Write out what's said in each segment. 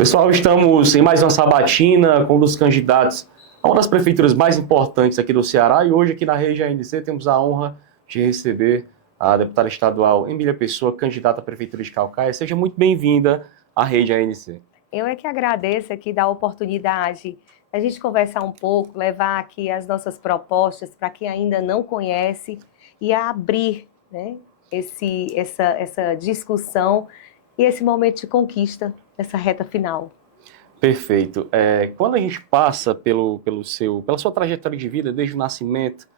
Pessoal, estamos em mais uma sabatina com um dos candidatos a uma das prefeituras mais importantes aqui do Ceará e hoje aqui na Rede ANC temos a honra de receber a deputada estadual Emília Pessoa, candidata à prefeitura de Caucaia. Seja muito bem-vinda à Rede ANC. Eu é que agradeço aqui da oportunidade da gente conversar um pouco, levar aqui as nossas propostas para quem ainda não conhece e abrir, né, essa discussão e esse momento de conquista, essa reta final. Perfeito. Quando a gente passa pela sua trajetória de vida, desde o nascimento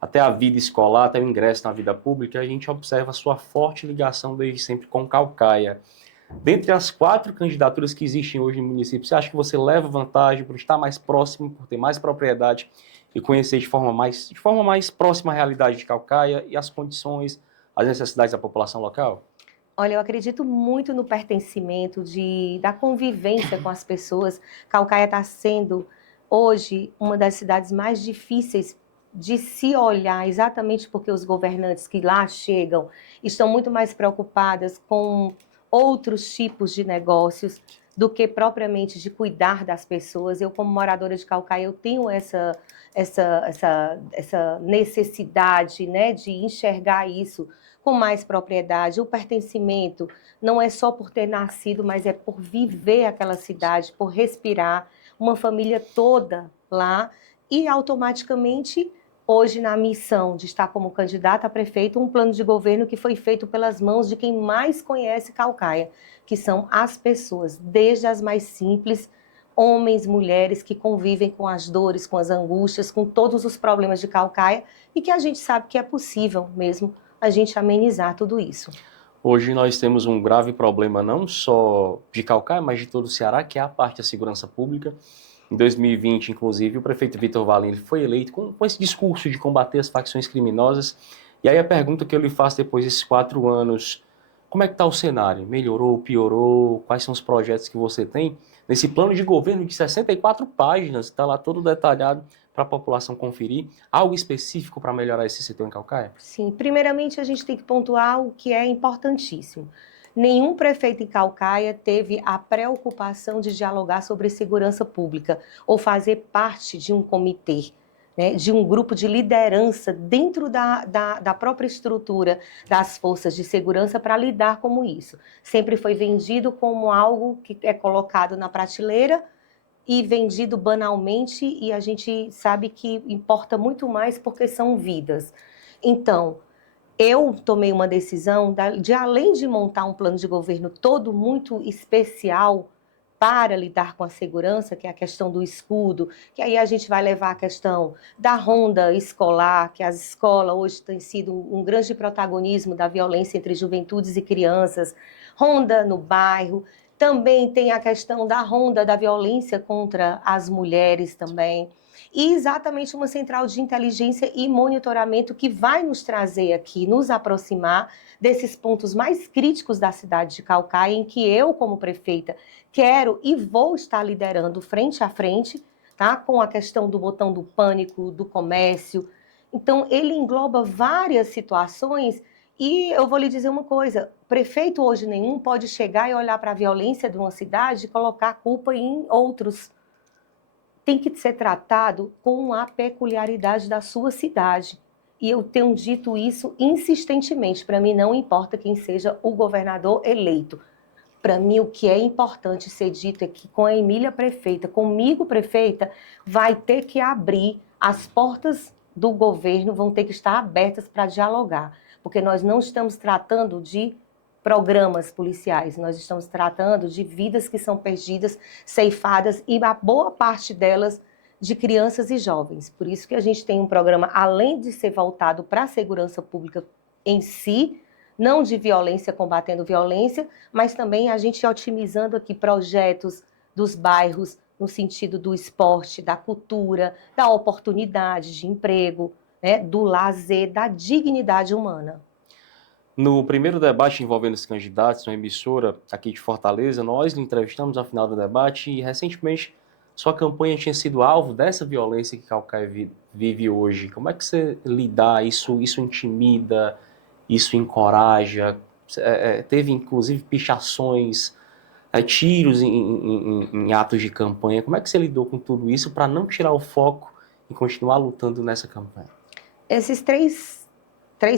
até a vida escolar, até o ingresso na vida pública, a gente observa a sua forte ligação desde sempre com Caucaia. Dentre as 4 candidaturas que existem hoje no município, você acha que você leva vantagem por estar mais próximo, por ter mais propriedade e conhecer de forma mais próxima a realidade de Caucaia e as condições, as necessidades da população local? Olha, eu acredito muito no pertencimento, da convivência com as pessoas. Caucaia está sendo, hoje, uma das cidades mais difíceis de se olhar, exatamente porque os governantes que lá chegam estão muito mais preocupadas com outros tipos de negócios do que propriamente de cuidar das pessoas. Eu, como moradora de Caucaia, eu tenho essa necessidade, né, de enxergar isso com mais propriedade. O pertencimento não é só por ter nascido, mas é por viver aquela cidade, por respirar, uma família toda lá e automaticamente, hoje na missão de estar como candidata a prefeito, um plano de governo que foi feito pelas mãos de quem mais conhece Caucaia, que são as pessoas, desde as mais simples, homens, mulheres que convivem com as dores, com as angústias, com todos os problemas de Caucaia e que a gente sabe que é possível mesmo a gente amenizar tudo isso. Hoje nós temos um grave problema não só de Caucaia, mas de todo o Ceará, que é a parte da segurança pública. Em 2020, inclusive, o prefeito Vitor Valim foi eleito com esse discurso de combater as facções criminosas. E aí a pergunta que eu lhe faço depois desses 4 anos, como é que está o cenário? Melhorou, piorou? Quais são os projetos que você tem? Nesse plano de governo de 64 páginas, está lá todo detalhado para a população conferir. Algo específico para melhorar esse setor em Caucaia? Sim, primeiramente a gente tem que pontuar o que é importantíssimo. Nenhum prefeito em Caucaia teve a preocupação de dialogar sobre segurança pública ou fazer parte de um comitê, né, de um grupo de liderança dentro da própria estrutura das forças de segurança para lidar com isso. Sempre foi vendido como algo que é colocado na prateleira e vendido banalmente, e a gente sabe que importa muito mais porque são vidas. Então, eu tomei uma decisão de, além de montar um plano de governo todo muito especial para lidar com a segurança, que é a questão do escudo, que aí a gente vai levar a questão da ronda escolar, que as escolas hoje têm sido um grande protagonismo da violência entre juventudes e crianças, ronda no bairro, também tem a questão da ronda da violência contra as mulheres também, e exatamente uma central de inteligência e monitoramento que vai nos trazer aqui, nos aproximar desses pontos mais críticos da cidade de Caucaia, em que eu, como prefeita, quero e vou estar liderando frente a frente, tá? Com a questão do botão do pânico, do comércio. Então, ele engloba várias situações e eu vou lhe dizer uma coisa, prefeito hoje nenhum pode chegar e olhar para a violência de uma cidade e colocar a culpa em outros. Tem que ser tratado com a peculiaridade da sua cidade. E eu tenho dito isso insistentemente. Para mim, não importa quem seja o governador eleito. Para mim, o que é importante ser dito é que com a Emília prefeita, comigo prefeita, vai ter que abrir as portas do governo, vão ter que estar abertas para dialogar. Porque nós não estamos tratando de programas policiais, nós estamos tratando de vidas que são perdidas, ceifadas, e a boa parte delas de crianças e jovens. Por isso que a gente tem um programa, além de ser voltado para a segurança pública em si, não de violência, combatendo violência, mas também a gente otimizando aqui projetos dos bairros no sentido do esporte, da cultura, da oportunidade de emprego, né, do lazer, da dignidade humana. No primeiro debate envolvendo os candidatos, uma emissora aqui de Fortaleza, nós lhe entrevistamos ao final do debate e, recentemente, sua campanha tinha sido alvo dessa violência que Caucaia vive hoje. Como é que você lidar? Isso intimida, isso encoraja? Teve, inclusive, pichações tiros em atos de campanha. Como é que você lidou com tudo isso para não tirar o foco e continuar lutando nessa campanha? Esses três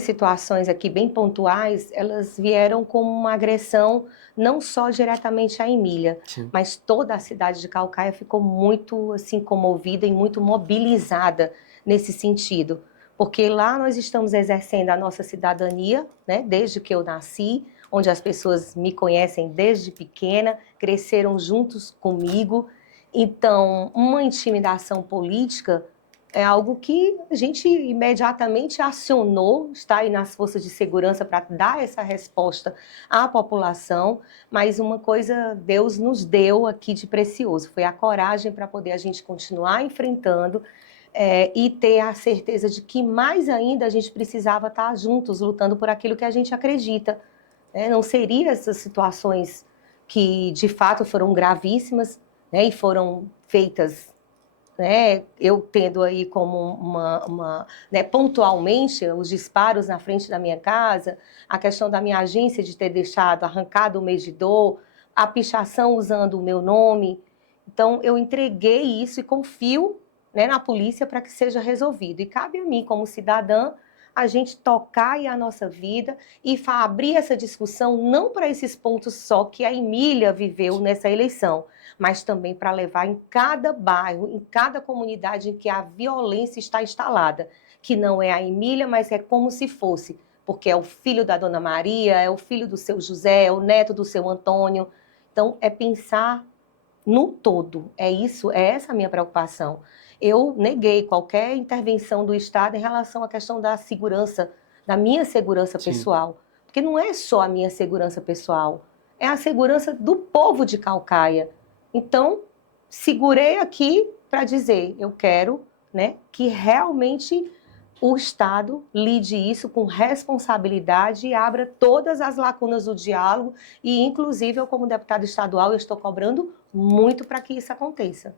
situações aqui bem pontuais, elas vieram como uma agressão não só diretamente à Emília, Sim. mas toda a cidade de Caucaia ficou muito assim comovida e muito mobilizada nesse sentido, porque lá nós estamos exercendo a nossa cidadania, né, desde que eu nasci, onde as pessoas me conhecem desde pequena, cresceram juntos comigo. Então, uma intimidação política é algo que a gente imediatamente acionou, está aí nas forças de segurança para dar essa resposta à população, mas uma coisa Deus nos deu aqui de precioso, foi a coragem para poder a gente continuar enfrentando e ter a certeza de que mais ainda a gente precisava estar juntos, lutando por aquilo que a gente acredita. Não seria essas situações que de fato foram gravíssimas, né, e foram feitas, né, eu tendo aí como né, pontualmente os disparos na frente da minha casa, a questão da minha agência de ter deixado arrancado o medidor, a pichação usando o meu nome. Então, eu entreguei isso e confio, né, na polícia para que seja resolvido. E cabe a mim, como cidadã, a gente tocar aí a nossa vida e abrir essa discussão não para esses pontos só que a Emília viveu nessa eleição, mas também para levar em cada bairro, em cada comunidade em que a violência está instalada, que não é a Emília, mas é como se fosse, porque é o filho da Dona Maria, é o filho do seu José, é o neto do seu Antônio. Então, é pensar no todo, é isso, é essa a minha preocupação. Eu neguei qualquer intervenção do Estado em relação à questão da segurança, da minha segurança Sim. pessoal, porque não é só a minha segurança pessoal, é a segurança do povo de Caucaia. Então, segurei aqui para dizer, eu quero, né, que realmente o Estado lide isso com responsabilidade e abra todas as lacunas do diálogo e, inclusive, eu como deputada estadual, eu estou cobrando muito para que isso aconteça.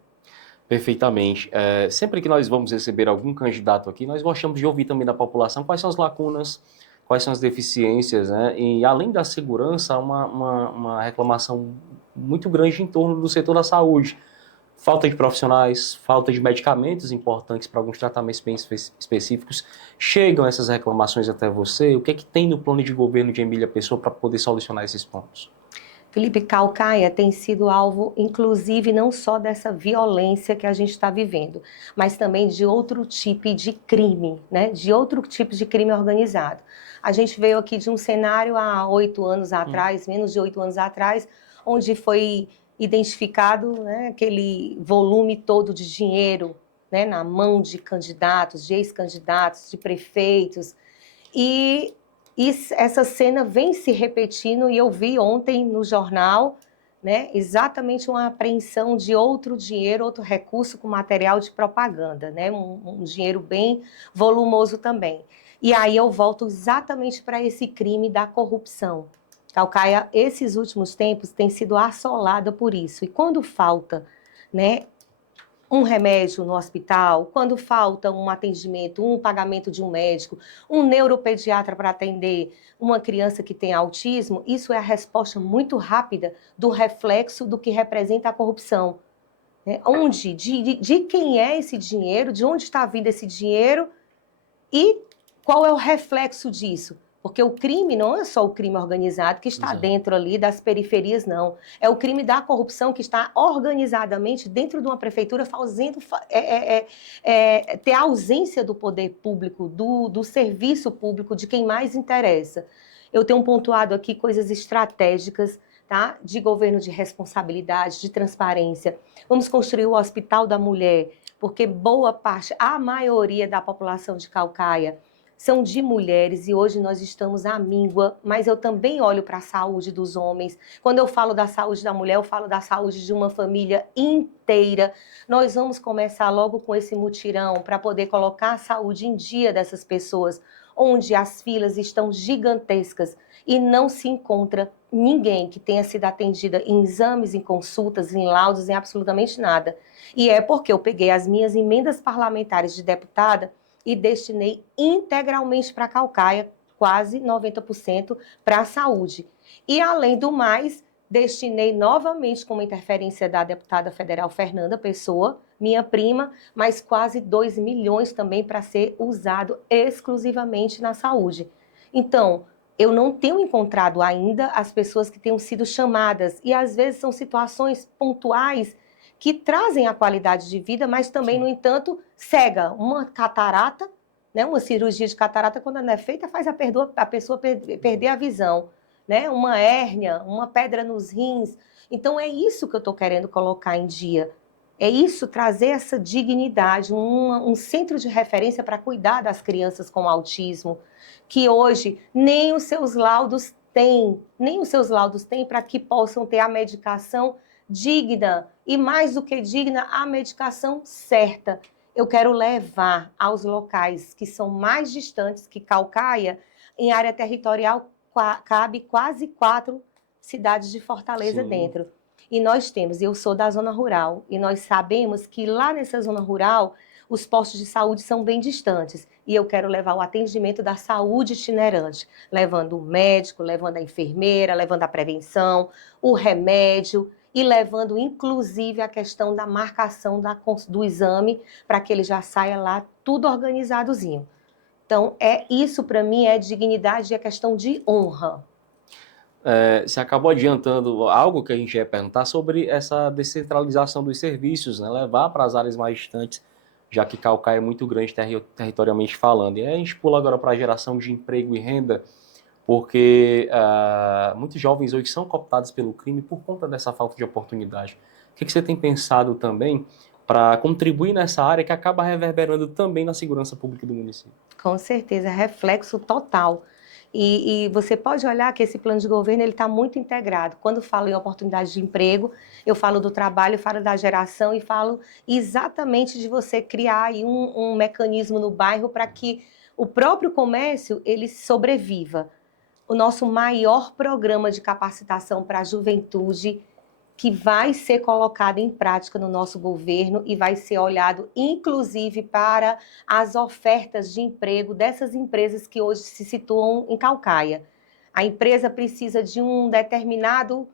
Perfeitamente. Sempre que nós vamos receber algum candidato aqui, nós gostamos de ouvir também da população quais são as lacunas, quais são as deficiências, né? E além da segurança, há uma reclamação muito grande em torno do setor da saúde. Falta de profissionais, falta de medicamentos importantes para alguns tratamentos bem específicos. Chegam essas reclamações até você? O que é que tem no plano de governo de Emília Pessoa para poder solucionar esses pontos? Felipe, Caucaia tem sido alvo, inclusive, não só dessa violência que a gente está vivendo, mas também de outro tipo de crime, né? De outro tipo de crime organizado. A gente veio aqui de um cenário há 8 anos atrás, menos de 8 anos atrás, onde foi identificado, né, aquele volume todo de dinheiro, né, na mão de candidatos, de ex-candidatos, de prefeitos, e essa cena vem se repetindo e eu vi ontem no jornal, né, exatamente uma apreensão de outro dinheiro, outro recurso com material de propaganda, né, um dinheiro bem volumoso também. E aí eu volto exatamente para esse crime da corrupção. Caucaia, esses últimos tempos, tem sido assolada por isso. E quando falta, né, um remédio no hospital, quando falta um atendimento, um pagamento de um médico, um neuropediatra para atender uma criança que tem autismo, isso é a resposta muito rápida do reflexo do que representa a corrupção. Onde, de quem é esse dinheiro, de onde está vindo esse dinheiro e qual é o reflexo disso? Porque o crime não é só o crime organizado que está dentro ali das periferias, não. É o crime da corrupção que está organizadamente dentro de uma prefeitura fazendo ter a ausência do poder público, do serviço público, de quem mais interessa. Eu tenho pontuado aqui coisas estratégicas, tá? De governo de responsabilidade, de transparência. Vamos construir o Hospital da Mulher, porque boa parte, a maioria da população de Caucaia são de mulheres e hoje nós estamos à míngua, mas eu também olho para a saúde dos homens. Quando eu falo da saúde da mulher, eu falo da saúde de uma família inteira. Nós vamos começar logo com esse mutirão para poder colocar a saúde em dia dessas pessoas, onde as filas estão gigantescas e não se encontra ninguém que tenha sido atendida em exames, em consultas, em laudos, em absolutamente nada. E é porque eu peguei as minhas emendas parlamentares de deputada e destinei integralmente para Caucaia, quase 90% para a saúde. E, além do mais, destinei novamente, com uma interferência da deputada federal Fernanda Pessoa, minha prima, mas quase 2 milhões também para ser usado exclusivamente na saúde. Então, eu não tenho encontrado ainda as pessoas que tenham sido chamadas, e às vezes são situações pontuais que trazem a qualidade de vida, mas também, no entanto, cega. Uma catarata, né, uma cirurgia de catarata, quando não é feita, faz a pessoa perder a visão, né? Uma hérnia, uma pedra nos rins. Então, é isso que eu estou querendo colocar em dia. É isso, trazer essa dignidade, um centro de referência para cuidar das crianças com autismo, que hoje nem os seus laudos têm, para que possam ter a medicação digna, e mais do que digna, a medicação certa. Eu quero levar aos locais que são mais distantes, que Caucaia, em área territorial, cabe quase 4 cidades de Fortaleza dentro. E nós temos, eu sou da zona rural, e nós sabemos que lá nessa zona rural, os postos de saúde são bem distantes. E eu quero levar o atendimento da saúde itinerante, levando o médico, levando a enfermeira, levando a prevenção, o remédio, e levando, inclusive, a questão da marcação do exame, para que ele já saia lá tudo organizadozinho. Então, isso para mim é dignidade e é questão de honra. Você acabou adiantando algo que a gente ia perguntar sobre essa descentralização dos serviços, né? Levar para as áreas mais distantes, já que Caucaia é muito grande territorialmente falando. E aí a gente pula agora para a geração de emprego e renda, porque muitos jovens hoje são cooptados pelo crime por conta dessa falta de oportunidade. O que você tem pensado também para contribuir nessa área que acaba reverberando também na segurança pública do município? Com certeza, reflexo total. E você pode olhar que esse plano de governo está muito integrado. Quando falo em oportunidade de emprego, eu falo do trabalho, falo da geração e falo exatamente de você criar aí um mecanismo no bairro para que o próprio comércio ele sobreviva. O nosso maior programa de capacitação para a juventude, que vai ser colocado em prática no nosso governo e vai ser olhado, inclusive, para as ofertas de emprego dessas empresas que hoje se situam em Caucaia. A empresa precisa de um determinado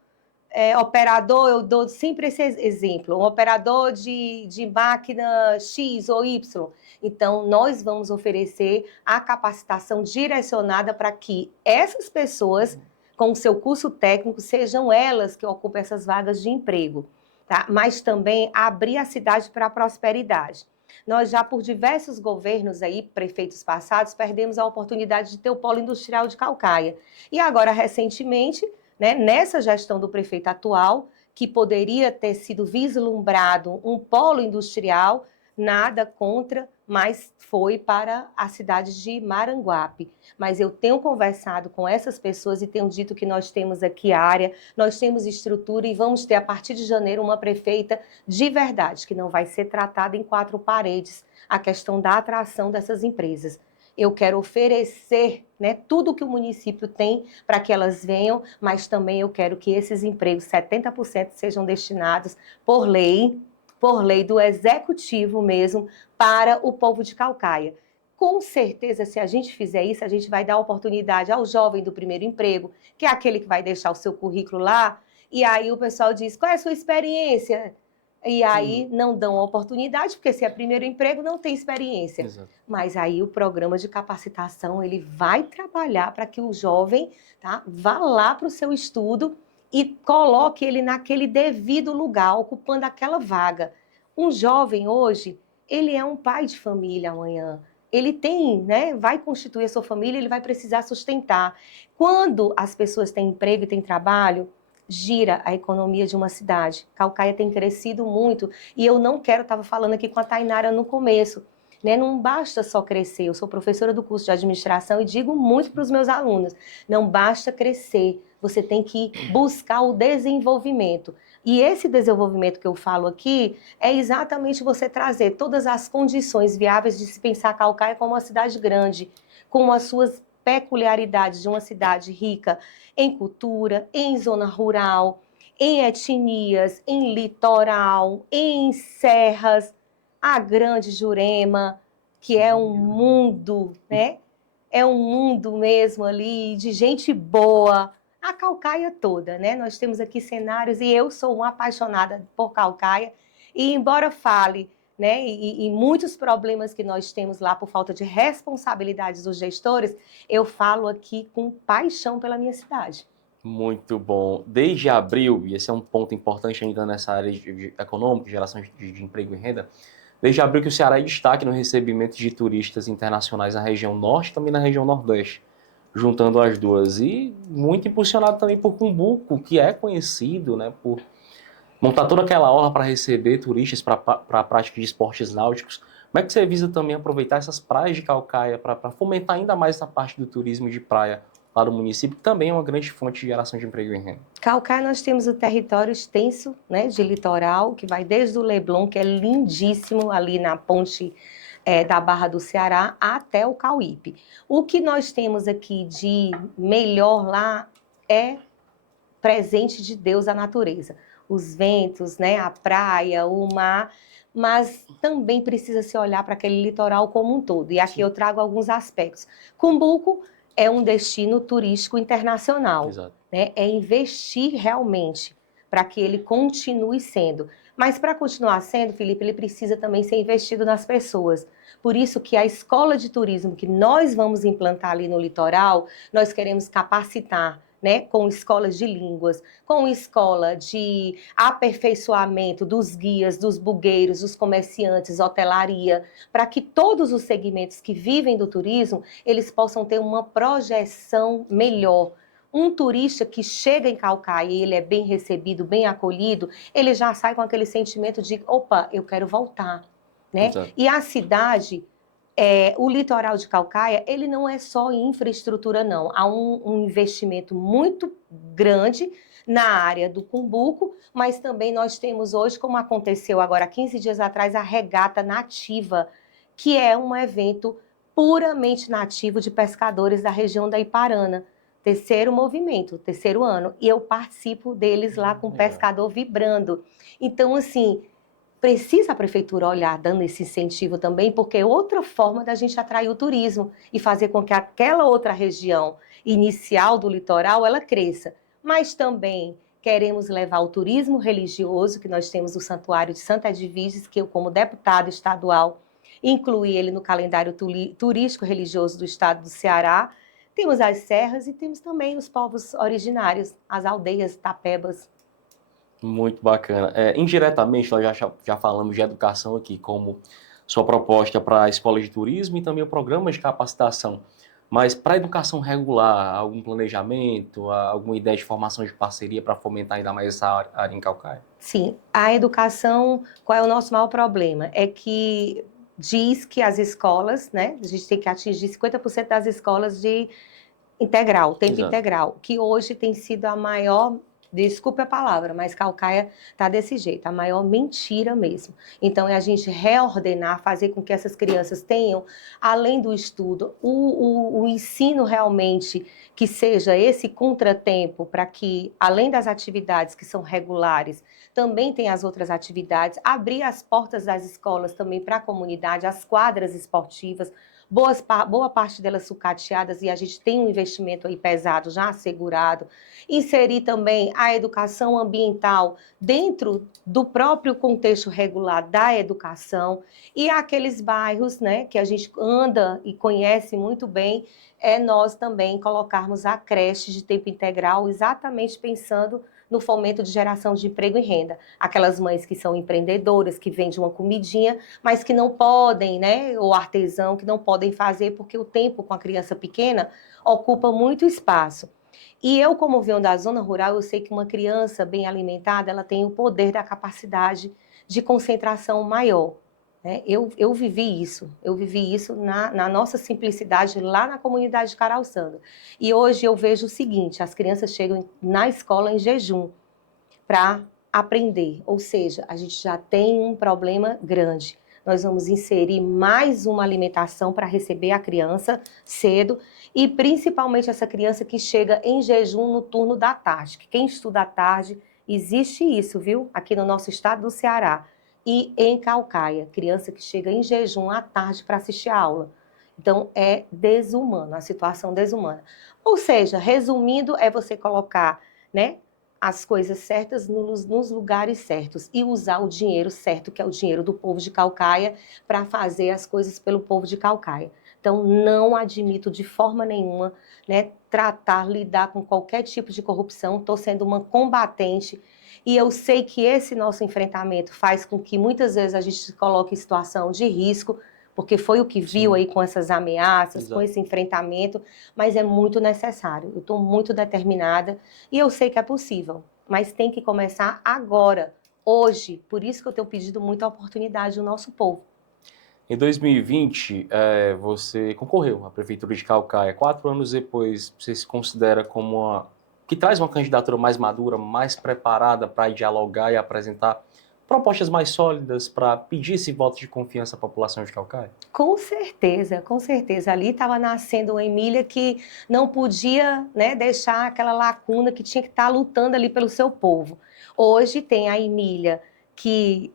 operador, eu dou sempre esse exemplo, um operador de máquina X ou Y. Então, nós vamos oferecer a capacitação direcionada para que essas pessoas, com o seu curso técnico, sejam elas que ocupem essas vagas de emprego, tá? Mas também abrir a cidade para a prosperidade. Nós já, por diversos governos aí, prefeitos passados, perdemos a oportunidade de ter o polo industrial de Caucaia. E agora, recentemente, né, nessa gestão do prefeito atual, que poderia ter sido vislumbrado um polo industrial, nada contra, mas foi para a cidade de Maranguape. Mas eu tenho conversado com essas pessoas e tenho dito que nós temos aqui área, nós temos estrutura e vamos ter, a partir de janeiro, uma prefeita de verdade, que não vai ser tratada em 4 paredes, a questão da atração dessas empresas. Eu quero oferecer, né, tudo que o município tem para que elas venham, mas também eu quero que esses empregos, 70%, sejam destinados por lei do executivo mesmo, para o povo de Caucaia. Com certeza, se a gente fizer isso, a gente vai dar oportunidade ao jovem do primeiro emprego, que é aquele que vai deixar o seu currículo lá, e aí o pessoal diz, qual é a sua experiência? E aí não dão oportunidade, porque se é primeiro emprego, não tem experiência. Exato. Mas aí o programa de capacitação, ele vai trabalhar para que o jovem, tá, vá lá para o seu estudo e coloque ele naquele devido lugar, ocupando aquela vaga. Um jovem hoje, ele é um pai de família amanhã. Ele tem, né, vai constituir a sua família, ele vai precisar sustentar. Quando as pessoas têm emprego e têm trabalho, gira a economia de uma cidade. Caucaia tem crescido muito e eu não quero, estava falando aqui com a Tainara no começo, né? Não basta só crescer. Eu sou professora do curso de administração e digo muito para os meus alunos, não basta crescer, você tem que buscar o desenvolvimento. E esse desenvolvimento que eu falo aqui é exatamente você trazer todas as condições viáveis de se pensar Caucaia como uma cidade grande, com as suas peculiaridades de uma cidade rica em cultura, em zona rural, em etnias, em litoral, em serras, a Grande Jurema, que é um mundo, né? É um mundo mesmo ali de gente boa. a Caucaia toda, né? Nós temos aqui cenários e eu sou uma apaixonada por Caucaia e embora fale, né, e muitos problemas que nós temos lá por falta de responsabilidades dos gestores, eu falo aqui com paixão pela minha cidade. Muito bom. Desde abril, e esse é um ponto importante ainda nessa área de econômica, geração de emprego e renda, desde abril que o Ceará é destaque no recebimento de turistas internacionais na região norte e também na região nordeste, juntando as duas. E muito impulsionado também por Cumbuco, que é conhecido, né, por montar toda aquela orla para receber turistas para a prática de esportes náuticos. Como é que você visa também aproveitar essas praias de Caucaia para fomentar ainda mais essa parte do turismo de praia lá do município, que também é uma grande fonte de geração de emprego e renda? Caucaia nós temos o território extenso, né, de litoral, que vai desde o Leblon, que é lindíssimo, ali na ponte da Barra do Ceará, até o Cauípe. O que nós temos aqui de melhor lá é presente de Deus, a natureza. Os ventos, né, a praia, o mar, mas também precisa se olhar para aquele litoral como um todo. E aqui Sim. eu trago alguns aspectos. Cumbuco é um destino turístico internacional, Exato. né? É investir realmente para que ele continue sendo. Mas para continuar sendo, Felipe, ele precisa também ser investido nas pessoas. Por isso que a escola de turismo que nós vamos implantar ali no litoral, nós queremos capacitar, né, com escolas de línguas, com escola de aperfeiçoamento dos guias, dos bugueiros, dos comerciantes, hotelaria, para que todos os segmentos que vivem do turismo, eles possam ter uma projeção melhor. Um turista que chega em Caucaia e ele é bem recebido, bem acolhido, ele já sai com aquele sentimento de, opa, eu quero voltar, né? Exato. E a cidade, o litoral de Caucaia, ele não é só em infraestrutura, não. Há um investimento muito grande na área do Cumbuco, mas também nós temos hoje, como aconteceu agora 15 dias atrás, a Regata Nativa, que é um evento puramente nativo de pescadores da região da Iparana. Terceiro movimento, terceiro ano. E eu participo deles lá com o Pescador Vibrando. Então, assim, precisa a prefeitura olhar, dando esse incentivo também, porque é outra forma da gente atrair o turismo e fazer com que aquela outra região inicial do litoral, ela cresça. Mas também queremos levar o turismo religioso, que nós temos o Santuário de Santa Edviges, que eu, como deputada estadual, incluí ele no calendário turístico religioso do estado do Ceará. Temos as serras e temos também os povos originários, as aldeias tapebas. Muito bacana. Indiretamente, nós já falamos de educação aqui, como sua proposta para a escola de turismo e também o programa de capacitação. Mas para a educação regular, algum planejamento, alguma ideia de formação de parceria para fomentar ainda mais essa área em Caucaia? Sim, a educação, qual é o nosso maior problema? É que diz que as escolas, né, a gente tem que atingir 50% das escolas de integral, tempo Exato. integral, que hoje tem sido a maior, desculpe a palavra, mas Caucaia está desse jeito, a maior mentira mesmo. Então, é a gente reordenar, fazer com que essas crianças tenham, além do estudo, o ensino realmente que seja esse contratempo para que, além das atividades que são regulares, também tem as outras atividades, abrir as portas das escolas também para a comunidade, as quadras esportivas, boa parte delas sucateadas e a gente tem um investimento aí pesado já assegurado. Inserir também a educação ambiental dentro do próprio contexto regular da educação e aqueles bairros, né, que a gente anda e conhece muito bem, nós também colocarmos a creche de tempo integral exatamente pensando no fomento de geração de emprego e renda. Aquelas mães que são empreendedoras, que vendem uma comidinha, mas que não podem, né, ou artesão, que não podem fazer porque o tempo com a criança pequena ocupa muito espaço. E eu, como venho da zona rural, eu sei que uma criança bem alimentada, ela tem o poder da capacidade de concentração maior. Né? Eu vivi isso na nossa simplicidade lá na comunidade de Carauçanga. E hoje eu vejo o seguinte, as crianças chegam na escola em jejum para aprender, ou seja, a gente já tem um problema grande. Nós vamos inserir mais uma alimentação para receber a criança cedo e principalmente essa criança que chega em jejum no turno da tarde. Quem estuda à tarde, existe isso, viu? Aqui no nosso estado do Ceará. E em Caucaia, criança que chega em jejum à tarde para assistir a aula. Então, é desumano, a situação desumana. Ou seja, resumindo, é você colocar, né, as coisas certas nos lugares certos e usar o dinheiro certo, que é o dinheiro do povo de Caucaia, para fazer as coisas pelo povo de Caucaia. Então, não admito de forma nenhuma, né, lidar com qualquer tipo de corrupção. Estou sendo uma combatente e eu sei que esse nosso enfrentamento faz com que muitas vezes a gente se coloque em situação de risco, porque foi o que viu Sim. aí com essas ameaças, Exato. com esse enfrentamento, mas é muito necessário. Eu estou muito determinada e eu sei que é possível, mas tem que começar agora, hoje. Por isso que eu tenho pedido muita oportunidade do nosso povo. Em 2020, você concorreu à Prefeitura de Caucaia. 4 anos depois, você se considera como que traz uma candidatura mais madura, mais preparada para dialogar e apresentar propostas mais sólidas para pedir esse voto de confiança à população de Caucaia? Com certeza, com certeza. Ali estava nascendo uma Emília que não podia, né, deixar aquela lacuna, que tinha que estar lutando ali pelo seu povo. Hoje tem a Emília que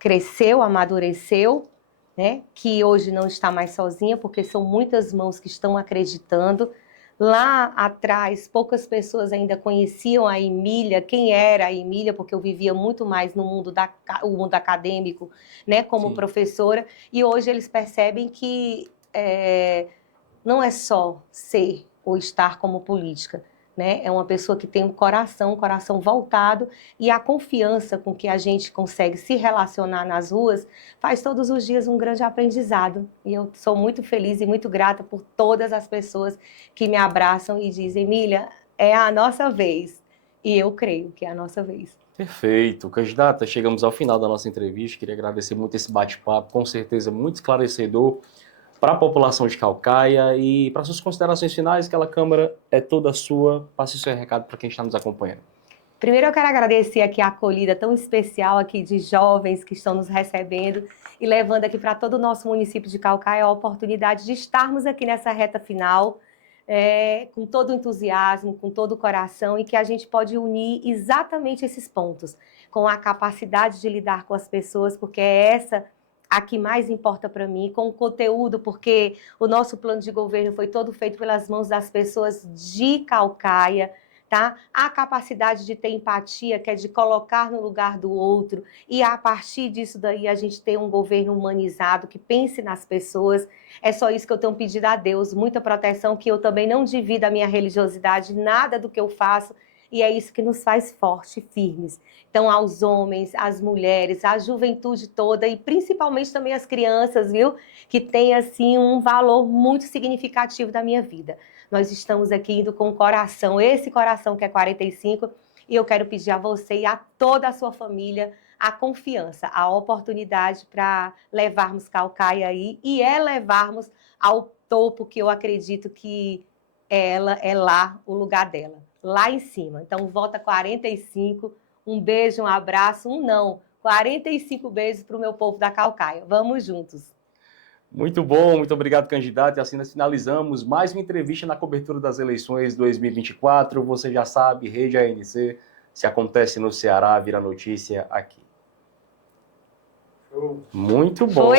cresceu, amadureceu, né, que hoje não está mais sozinha, porque são muitas mãos que estão acreditando. Lá atrás, poucas pessoas ainda conheciam a Emília, quem era a Emília, porque eu vivia muito mais no mundo, o mundo acadêmico, né, como Sim. professora, e hoje eles percebem que não é só ser ou estar como política, né? É uma pessoa que tem um coração voltado, e a confiança com que a gente consegue se relacionar nas ruas faz todos os dias um grande aprendizado. E eu sou muito feliz e muito grata por todas as pessoas que me abraçam e dizem: Emília, é a nossa vez. E eu creio que é a nossa vez. Perfeito. Candidata, chegamos ao final da nossa entrevista. Queria agradecer muito esse bate-papo, com certeza muito esclarecedor para a população de Caucaia e para suas considerações finais. Aquela câmara é toda sua. Passe o seu recado para quem está nos acompanhando. Primeiro eu quero agradecer aqui a acolhida tão especial aqui de jovens que estão nos recebendo e levando aqui para todo o nosso município de Caucaia a oportunidade de estarmos aqui nessa reta final, com todo o entusiasmo, com todo o coração, e que a gente pode unir exatamente esses pontos, com a capacidade de lidar com as pessoas, porque é essa a que mais importa para mim, com o conteúdo, porque o nosso plano de governo foi todo feito pelas mãos das pessoas de Caucaia, tá? A capacidade de ter empatia, que é de colocar no lugar do outro, e a partir disso daí a gente ter um governo humanizado, que pense nas pessoas. É só isso que eu tenho pedido a Deus, muita proteção, que eu também não divido a minha religiosidade, nada do que eu faço, e é isso que nos faz fortes e firmes. Então, aos homens, às mulheres, à juventude toda, e principalmente também às crianças, viu? Que tem, assim, um valor muito significativo da minha vida. Nós estamos aqui indo com o coração, esse coração que é 45, e eu quero pedir a você e a toda a sua família a confiança, a oportunidade para levarmos Caucaia aí e levarmos ao topo, que eu acredito que ela é lá o lugar dela, lá em cima. Então, vota 45, um beijo, um abraço, 45 beijos para o meu povo da Caucaia. Vamos juntos. Muito bom, muito obrigado, candidato. E assim nós finalizamos mais uma entrevista na cobertura das eleições 2024. Você já sabe, Rede ANC, se acontece no Ceará, vira notícia aqui. Muito bom.